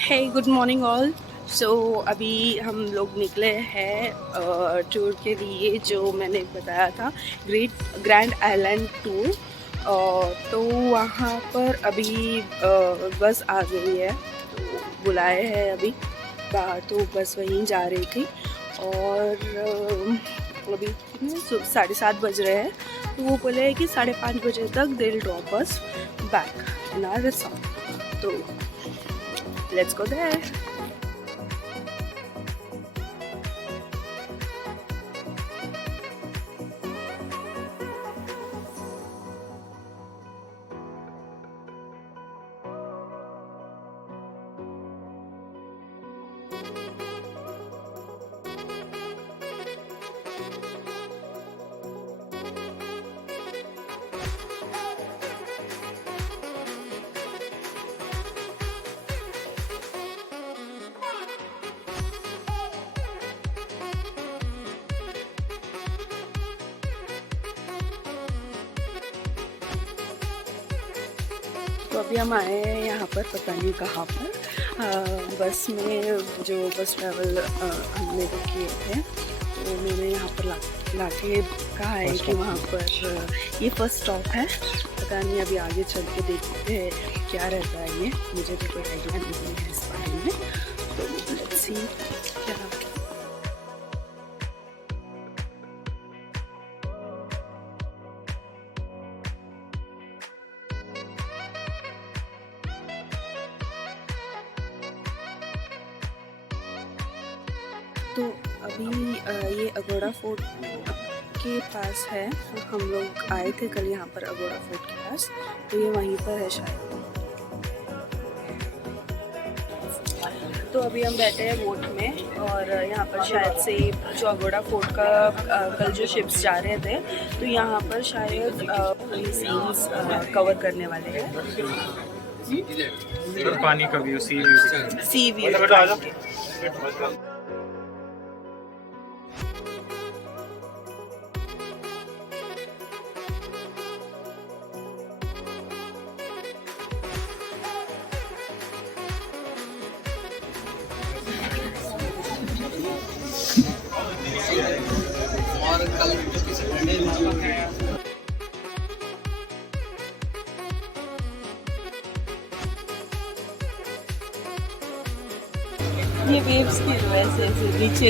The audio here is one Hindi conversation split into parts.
हे गुड मॉर्निंग ऑल। सो अभी हम लोग निकले हैं टूर के लिए, जो मैंने बताया था, ग्रैंड आइलैंड टूर। तो वहाँ पर अभी बस आ गई है, तो बुलाए हैं अभी बाहर, तो बस वहीं जा रही थी। और अभी कितने 7:30 बज रहे हैं, तो वो बोले हैं कि 5:30 बजे तक they will drop us back in our resort. तो लेट्स गो देयर। तो अभी हम आए हैं यहाँ पर, पता नहीं कहाँ पर, बस में, जो बस ट्रैवल हमने बुक किए थे। तो मैंने यहाँ पर ला के कहा है कि वहाँ पर ये फर्स्ट स्टॉप है। पता नहीं, अभी आगे चल के देखते हैं क्या रहता है। ये मुझे भी कोई आइडिया नहीं है इस बारे में, तो लेट्स सी क्या। तो अभी ये अगोड़ा फोर्ट के पास है। तो हम लोग आए थे कल यहाँ पर अगोड़ा फोर्ट के पास, तो ये वहीं पर है शायद। तो अभी हम बैठे हैं बोट में, और यहाँ पर शायद से जो अगोड़ा फोर्ट का कल जो शिप्स जा रहे थे, तो यहाँ पर शायद कोई सीन्स कवर करने वाले हैं। पानी का व्यू, सी व्यू। ये वेव्स की वजह से नीचे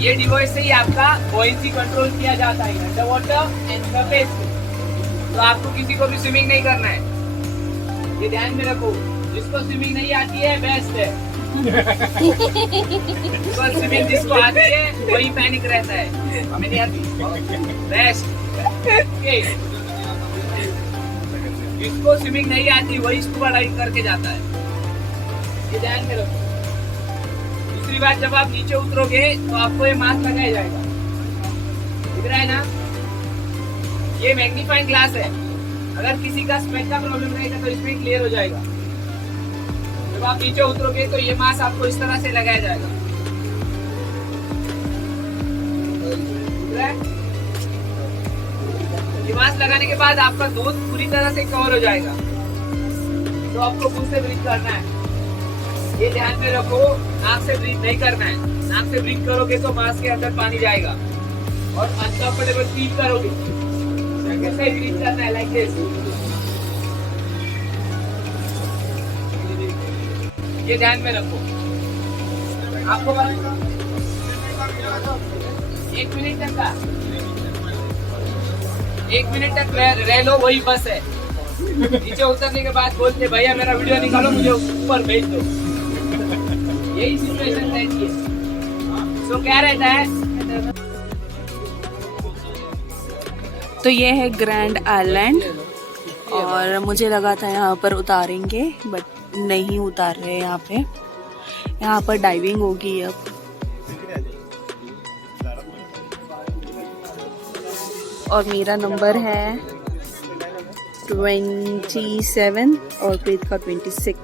ये डिवाइस से ही आपका बॉयंसी कंट्रोल किया जाता है अंडर वाटर एंड सरफेस पे। तो आपको किसी को भी स्विमिंग नहीं करना है, ये ध्यान में रखो। जिसको स्विमिंग नहीं आती है बेस्ट है, स्विमिंग जिसको आती है वही पैनिक रहता है, हमें नहीं आती बेस्ट। जिसको स्विमिंग नहीं आती वही स्कूबा डाइविंग करके जाता है, ये ध्यान में रखो। दूसरी बात, जब आप नीचे उतरोगे तो आपको ये मास्क लगाया जाएगा, दिख रहा है ना? ये मैग्नीफाइंग ग्लास है, अगर किसी का स्पेक का प्रॉब्लम रहेगा तो इसमें क्लियर हो जाएगा। जब आप नीचे उतरोगे तो ये मास्क आपको इस तरह से लगाया जाएगा, दिख रहा है? ये मास्क लगाने के बाद आपका नोज पूरी तरह से कवर हो जाएगा, तो आपको मुंह से ब्रीथ करना है, ये ध्यान में रखो। नाक से ब्रीथ नहीं करना है, नाक से ब्रीथ करोगे तो मास्क के अंदर पानी जाएगा और अनकंफर्टेबल फील करोगे। कैसे ब्रीथ करना है, लाइक दिस, ये ध्यान में रखो। आपको 1 मिनट तक रह लो, वही बस है। नीचे उतरने के बाद बोलते भैया मेरा वीडियो निकालो, मुझे ऊपर भेज दो, यही सिचुएशन रहती है। तो क्या रहता है, तो ये है ग्रैंड आइलैंड, और मुझे लगा था यहाँ पर उतारेंगे बट नहीं उतार रहे यहाँ पे। यहाँ पर डाइविंग होगी अब। और मेरा नंबर है 27 और प्रीत का 26।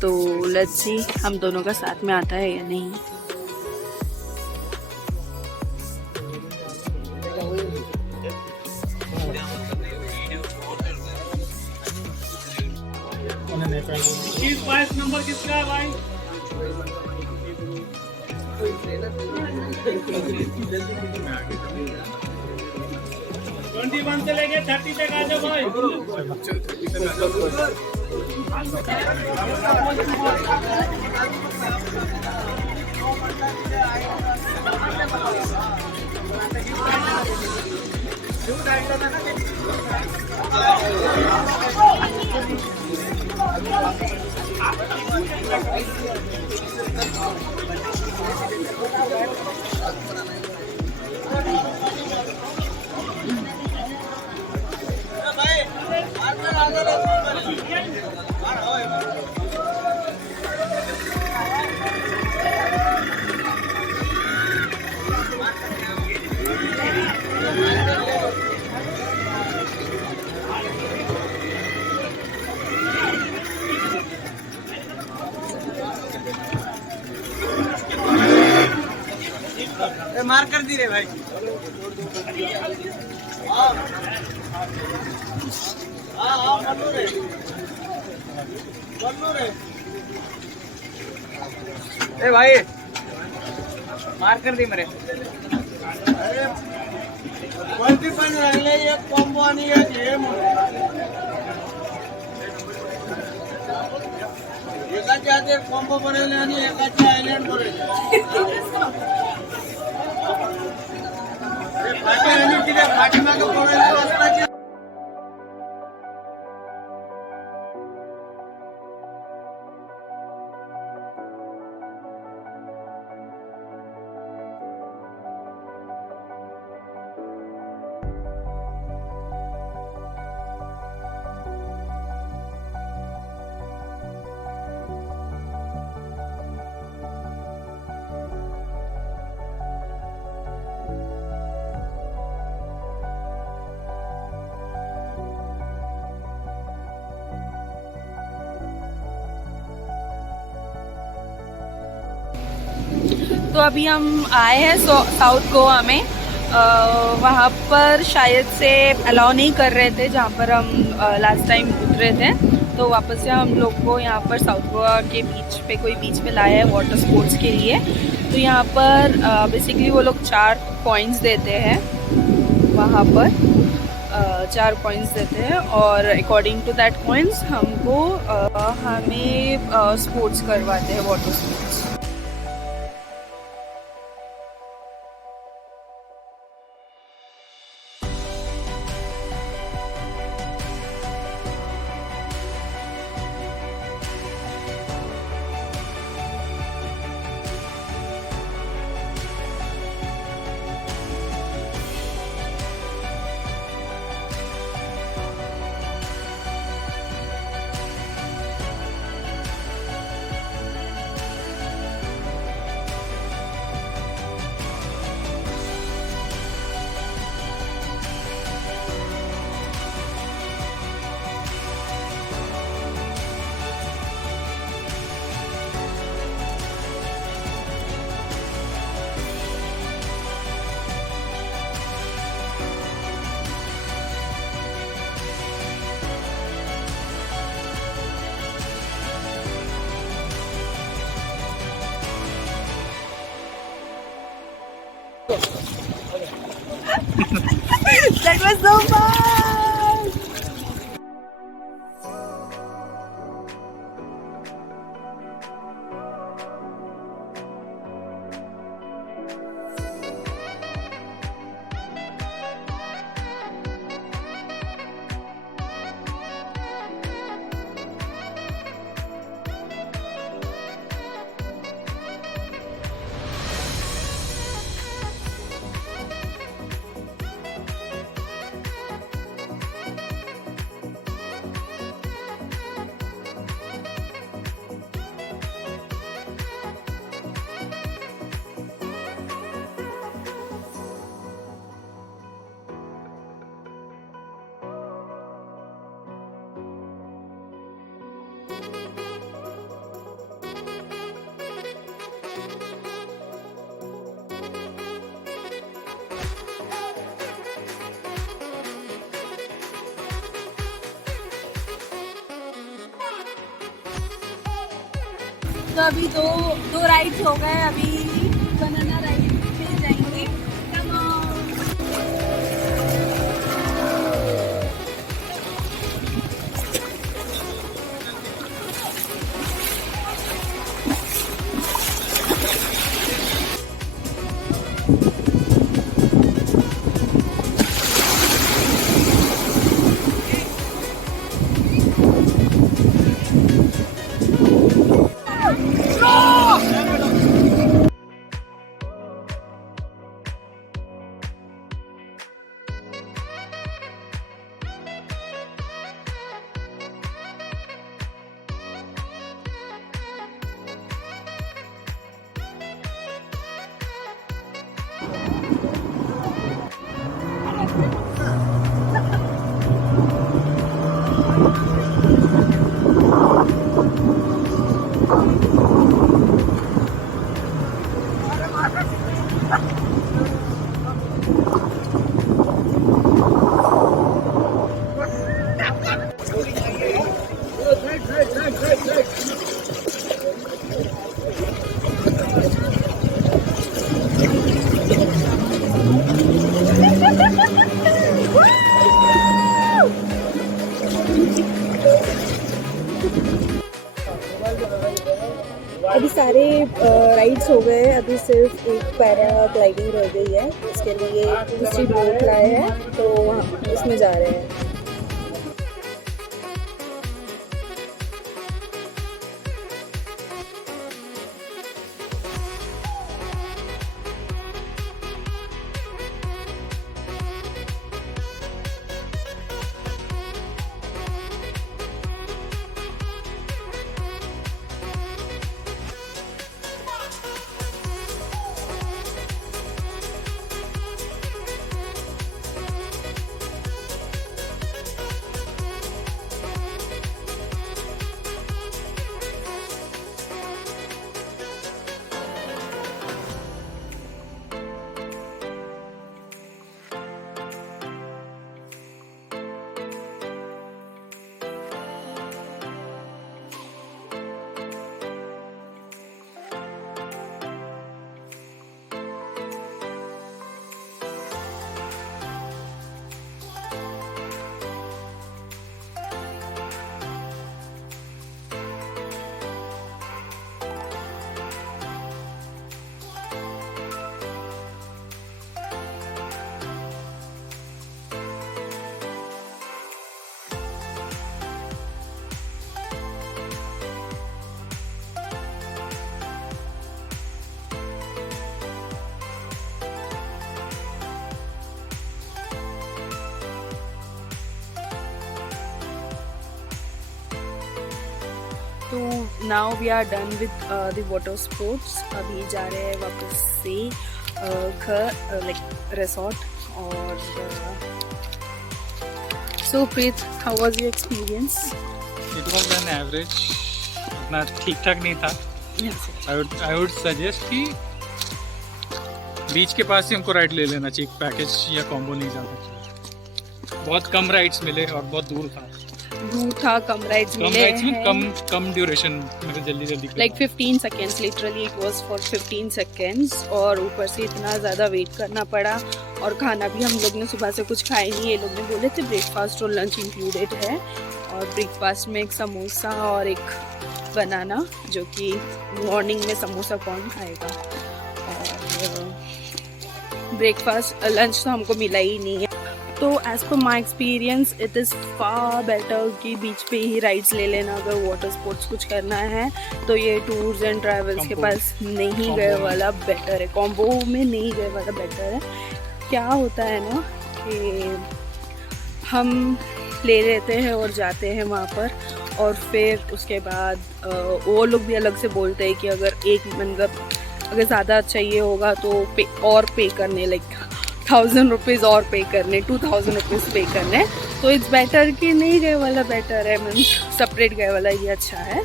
तो लेट्स सी हम दोनों का साथ में आता है या नहीं। नंबर किसका है भाई? 21 से लेके 30 तक आ जाओ भाई। मार कर दी रे भाई। ए भाई मार कर दी मेरे। कोणती पण राहिले एक कॉम्बो आणि एक गेम एकाच्या हाते कॉम्बो बनवले आणि एकाचे आयलँड बनवले। पाठीमागे बोलायला रस्त्याची तो अभी हम आए हैं साउथ गोवा में। वहाँ पर शायद से अलाउ नहीं कर रहे थे जहाँ पर हम लास्ट टाइम उतरे थे, तो वापस से हम लोग को यहाँ पर साउथ गोवा के बीच पे कोई बीच पे लाया है वाटर स्पोर्ट्स के लिए। तो यहाँ पर बेसिकली वो लोग 4 कॉइन्स देते हैं, वहाँ पर 4 कॉइन्स देते हैं और अकॉर्डिंग टू दैट कॉइन्स हमको हमें स्पोर्ट्स करवाते हैं, water sports. That was so fun. तो अभी दो राइड्स हो गए, अभी बनाना राइड पे जाएंगे। Come on. अभी सारे राइड्स हो गए, अभी सिर्फ एक पैराग्लाइडिंग रह गई है। इसके लिए दूसरी बोट लाए हैं, तो उसमें जा रहे हैं। तो now we are done with the water sports. अभी जा रहे हैं वापस से घर, लाइक रिसोर्ट। और so Preet, how was your experience? It was an average, उतना ठीक ठाक नहीं था। आई वुड सजेस्ट कि बीच के पास ही हमको राइड ले लेना चाहिए, पैकेज या कॉम्बो नहीं जाना चाहिए। बहुत कम राइड्स मिले और बहुत दूर था। दूर था, कम राइड्स कम मिले राइड्स में हैं, कम ड्यूरेशन में जल्दी जल्दी like 15 seconds, literally it was for 15 seconds. और ऊपर से इतना ज़्यादा वेट करना पड़ा। और खाना भी हम लोग ने सुबह से कुछ खाया नहीं, ये लोग ने बोले थे ब्रेकफास्ट और लंच इंक्लूडेड है। और ब्रेकफास्ट में एक समोसा और एक बनाना, जो कि मॉर्निंग में समोसा कौन खाएगा। और ब्रेकफास्ट लंच तो हमको मिला ही नहीं है। तो as per my experience it is far better कि बीच पे ही राइड्स ले लेना अगर वाटर स्पोर्ट्स कुछ करना है। तो ये टूर्स एंड ट्रैवल्स के पास नहीं गए वाला बेटर है, कॉम्बो में नहीं गए वाला बेटर है। क्या होता है ना कि हम ले लेते हैं और जाते हैं वहाँ पर, और फिर उसके बाद वो लोग भी अलग से बोलते हैं कि अगर अगर ज़्यादा चाहिए होगा तो पे करने, लाइक 1000 रुपीज़ और पे करने, 2000 रुपीज़ पे करने। तो इट्स बेटर कि नहीं गए वाला बेटर है, मीन्स सेपरेट गए वाला ये अच्छा है।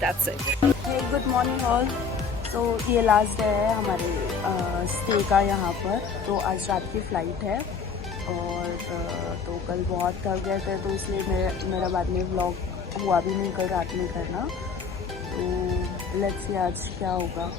That's it. Good morning all. तो ये लास्ट डे है हमारे स्टे का यहाँ पर। तो आज रात की फ़्लाइट है, और तो कल बहुत थक गए थे, तो इसलिए मेरा बाद में व्लॉग हुआ भी नहीं कल रात में करना। तो लेट्स सी आज क्या होगा।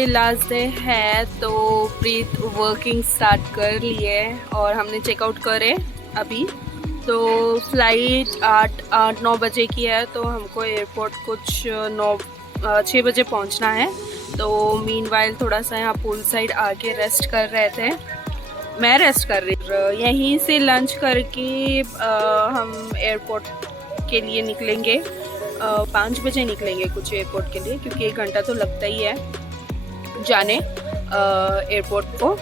ये लास्ट डे है, तो प्रीत वर्किंग स्टार्ट कर लिए और हमने चेकआउट करे अभी। तो फ्लाइट 8-9 बजे की है, तो हमको एयरपोर्ट कुछ 6 बजे पहुंचना है। तो मीनवाइल थोड़ा सा यहाँ पूल साइड आके रेस्ट कर रहे थे, मैं रेस्ट कर रही। यहीं से लंच करके हम एयरपोर्ट के लिए निकलेंगे। 5 बजे निकलेंगे कुछ एयरपोर्ट के लिए, क्योंकि 1 घंटा तो लगता ही है जाने एयरपोर्ट को।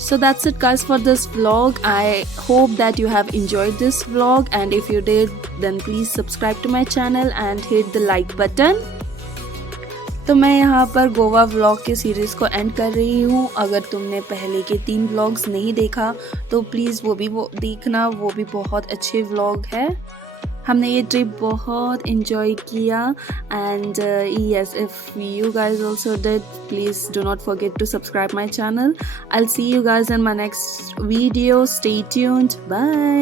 So that's it guys for this vlog. I hope that you have enjoyed this vlog, and if you did then please subscribe to my channel and hit the like button. तो मैं यहाँ पर गोवा व्लॉग के सीरीज़ को एंड कर रही हूँ। अगर तुमने पहले के 3 व्लॉग्स नहीं देखा तो प्लीज़ वो देखना, वो भी बहुत अच्छे व्लॉग है। हमने ये ट्रिप बहुत इन्जॉय किया, and yes, if you guys also did, please do not forget to subscribe my channel. I'll see you guys in my next video. Stay tuned. Bye.